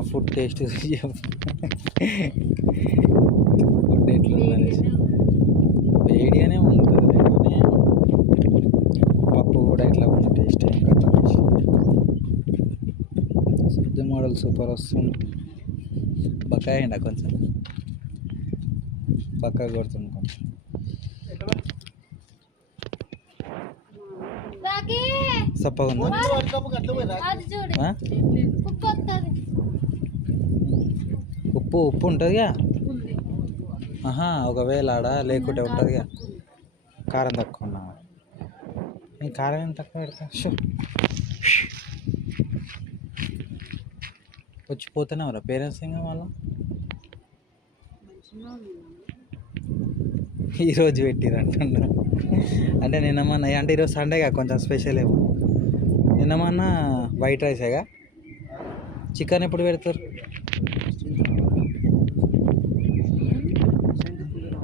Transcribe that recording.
ఆ food taste food ఎట్లుందనేసి వేడిగానే ఉంటుంది కానీ పప్పు కూడా ఇట్లా ఉన్న టేస్ట్ ఏం కదా సిద్ధ మోడల్ సూపర్ వస్తుంది బకాయి అండి కొంచెం పక్కకు కొడుతుంది కొంచెం సప్పగా ఉందా ఉప్పు ఉప్పు ఉంటుందిగా ఒకవేళ ఆడ లేకుంటే ఉంటుందిగా కారం తక్కువ ఉన్నా నేను కారం ఏం తక్కువ పెడతా వచ్చిపోతూనే ఎవరా పేరెంట్స్ ఇంకా మళ్ళీ ఈరోజు పెట్టిరంటున్నా అంటే నిన్నమన్నా అంటే ఈరోజు సండేగా కొంచెం స్పెషల్ ఏమో నిన్నమన్నా వైట్ రైసేగా చికెన్ ఎప్పుడు పెడతారు